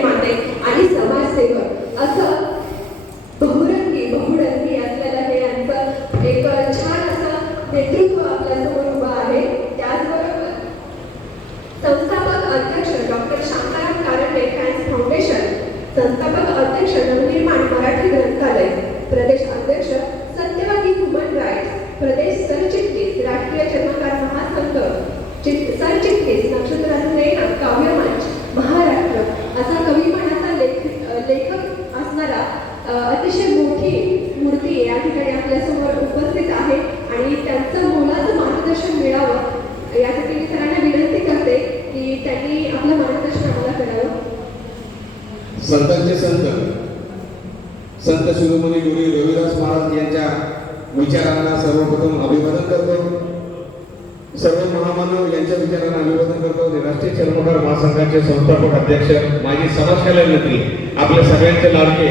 माते आणि समाजसेवक. असं बहुरंगी बहुरंगी असलेलं हे यांचं एक छान असं नेतृत्व आपल्यासमोर उभं आहे. त्याचबरोबर संस्थापक अध्यक्ष doctor Shantaram Karande fans foundation संस्थापक अध्यक्ष नवनिर्माण मराठी ग्रंथालय प्रदेश अध्यक्ष सत्यवादी ह्युमन राईट्स प्रदेश सरचिटणीस राष्ट्रीय चर्मकार महासंघ सरचिटणीस नक्षत्र काव्य काव्यमंच महाराष्ट्र असा कवीपणाचा लेख लेखक असणारा अ, अतिशय मोठी मूर्ती या ठिकाणी आपल्यासमोर उपस्थित आहे आणि त्यांचं मोलाचं मार्गदर्शन मिळावं यासाठी मी सरांना विनंती करते की त्यांनी आपलं मार्गदर्शन आम्हाला करावं संतांचे संत संत शिरोमणी गुरु रविदास महाराज यांच्या विचारांना सर्वप्रथम अभिवादन करतो. सर्व महामानव यांच्या विचारांना अभिवादन करतो. आणि राष्ट्रीय चर्मकार महासंघाचे संस्थापक अध्यक्ष माजी समाज कल्याण मंत्री आपल्या सगळ्यांचे लाडके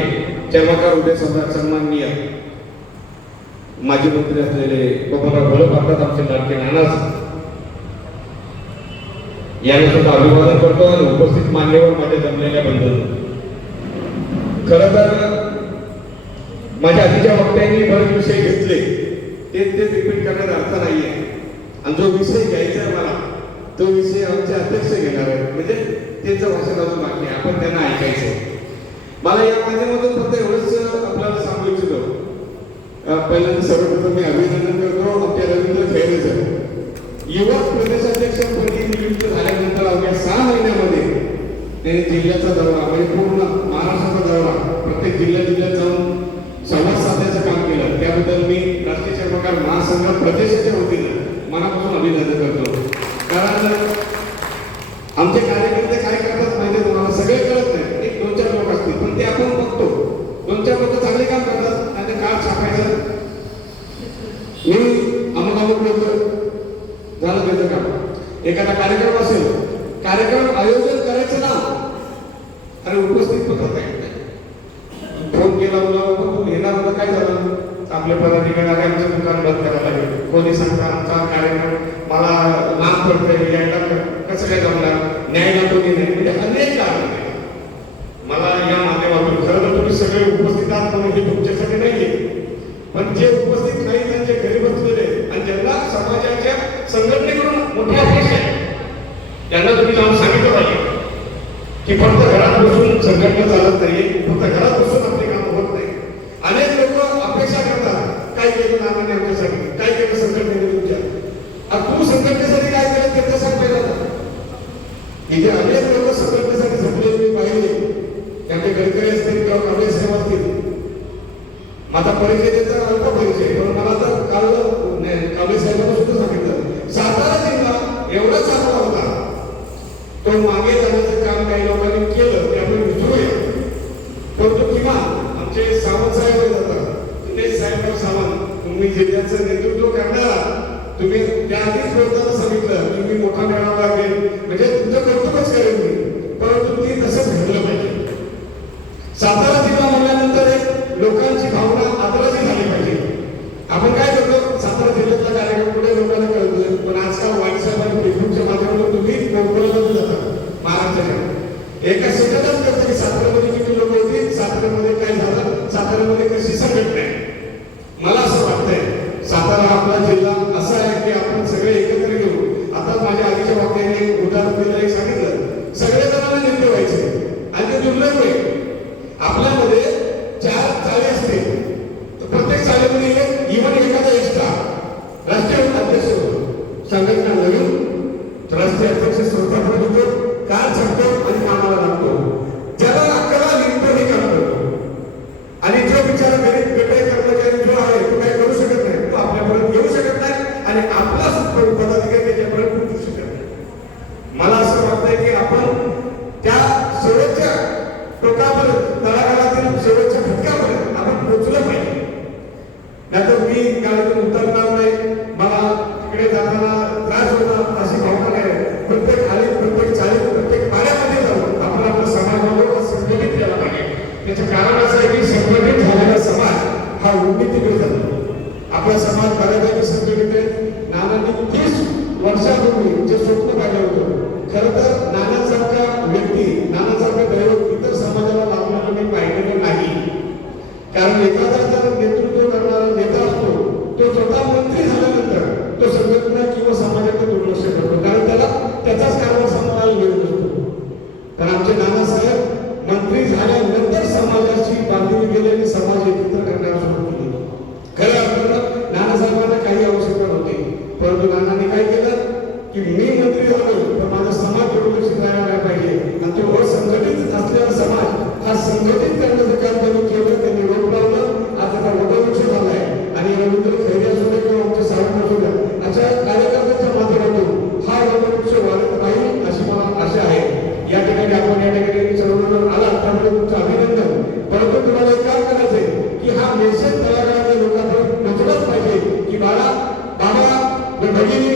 चर्मकार उदय सम्राट सन्माननीय माजी मंत्री असलेले गोपालराव घोलप आपल्यात आमचे लाडके नानास यांना सुद्धा अभिवादन करतो आणि उपस्थित मान्यवर मध्ये जमलेल्या बंधू खरं तर माझ्या आधीच्या वक्त्यांनी बरेच विषय घेतले. ते ते रिपीट करण्यात अर्थ नाहीये. आणि जो विषय घ्यायचा आहे मला तो विषय आमचे अध्यक्ष घेणार आहे म्हणजे त्यांचं भाषण अजून बाकी आहे. आपण त्यांना ऐकायचं मला या माध्यमातून फक्त एवढंच आपल्याला सांगू इच्छितो. पहिल्यांदा सर्वप्रथम मी संघ प्रदेशाच्या वतीनं मनापासून अभिनंदन करतो. कारण आमचे कार्यकर्ते काय करतात माहिती तुम्हाला सगळे कळत नाही. एक दोन चार लोक असतील पण ते आपण बघतो. दोन चार लोक चांगले काम करतात आणि काल छापायचं. मी अमुक अमुक लोक झालं त्याचं काम. एखादा कार्यक्रम असेल कार्यक्रम आयोजन करायचं ना आणि उपस्थित पण करता फोन केला मुला तू येणार होता काय झालं? आपल्या पदाधिकारी आमचं दुकान बंद करा. पोलिसांचा कोणी आमचा कार्यक्रम मला लांब पडतंय यायला कसं काय जमणार? न्यायला कोणी नाही? म्हणजे अनेक कारण आहेत. मला या माध्यमातून खरं तर तुम्ही सगळे उपस्थित आहात म्हणून हे तुमच्यासाठी नाहीये. पण जे उपस्थित नाही त्यांचे घरी बसलेले आणि ज्यांना समाजाच्या संघटनेकडून मोठी अपेक्षा आहे त्यांना तुम्ही जाऊन सांगितलं पाहिजे की फक्त घरात बसून संघटना चालत नाही फक्त घरात बसून आपले काम होत नाही अनेक लोक अपेक्षा करतात काय केलं नामाने आमच्यासाठी काय केलं संघटनेने तुमच्या? आणि तू संघटनेसाठी काय केलं ते तर सांग पहिल्यांदा. इथे अनेक लोक संघटनेसाठी झटले मी पाहिले. त्यांचे गडकरी असतील किंवा कांबळे साहेब असतील. माझा परिचय त्याचा अल्प परिचय पण मला तर काल कांबळे साहेबांना सुद्धा सांगितलं. सातारा जिल्हा एवढा चांगला होता. तो मागे जाण्याचं काम काही लोकांनी केलं ते आपण विचारूया परंतु किमान आमचे सावंत साहेब जातात साहेब सावंत. तुम्ही जिल्ह्याचं नेतृत्व करणार तुम्ही त्या आधीच बोलताना सांगितलं तुम्ही कडे जाताना त्रास होता अशी भावना नाही प्रत्येक खाली प्रत्येक चाळीत प्रत्येक पाण्यामध्ये जाऊन आपण आपला समाजाबरोबर संघटित केला पाहिजे. त्याचं कारण असं आहे की संघटित झालेला समाज हा उन्नतीकडे जातो आपला समाज बऱ्यापैकी संघटित आहे. नानांनी तीस वर्षापूर्वी जे स्वप्न पाहिलं होतं खरं तर नानासारखा व्यक्ती नानासारखा प्रयोग इतर समाजाला लावण्याकडे पाहिलेलं नाही. कारण एखादा केली खरं Thank.